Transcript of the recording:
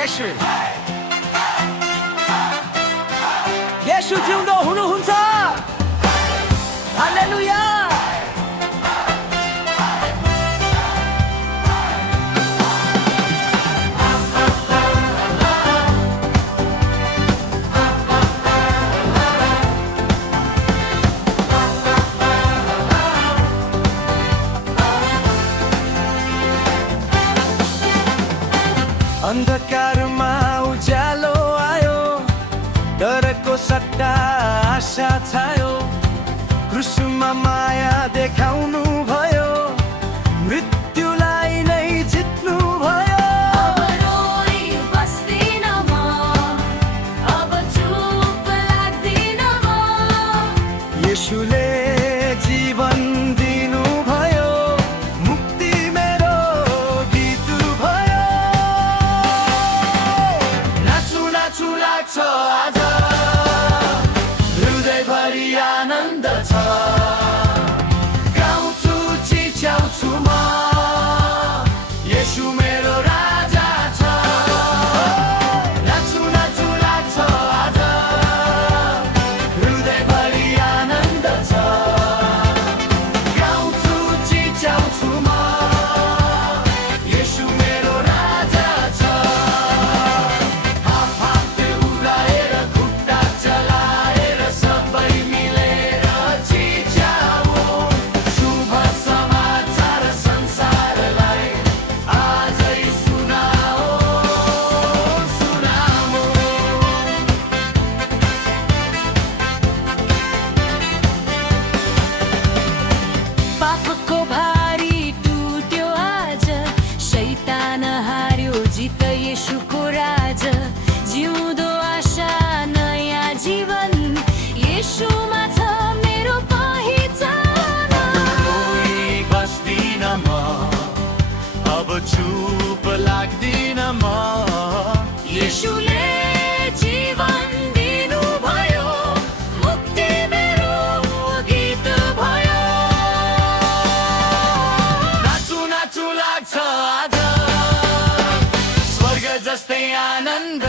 येशू येशू जिउँदो हुनुहुन्छ हालेलुया अन्धकारमा उज्यालो आयो डरको सट्टा आशा छायो क्रुसमा माया देखाउनु भयो मृत्युलाई नै जित्नु भयो अब रोई बस्दिन म अब चुप लाग्दिन म येशूले जीवन दिनु भयो मुक्ति मेरो गीत भयो नाचु नाचु लाग्छ आज हृदयभरि आनन्द छ गाउँछु चिच्याउँछु म येशू मेरो राजा छ नाचु नाचु लाग्छ आज हृदयभरि आनन्द छ गाउँछु चिच्याउँछु म येशू मेरो राजा छ हातले उडाएर खुट्टा चलाएर सबै मिलेर चिच्याऊ शुभ समाचार संसारलाई आजै सुनाऊ सुनाऊ पापको भारी टुट्यो आज शैतान हार्यो जित येशूको राज जिउँदो आशा नयाँ जीवन येशूमा छ मेरो पहिचान रोई बस्दिन म अब चुप लाग्दिन म येशूले जीवन दिनु भयो मुक्ति मेरो गीत भयो नाचु नाचु लाग्छ आज स्वर्ग जस्तै आनन्द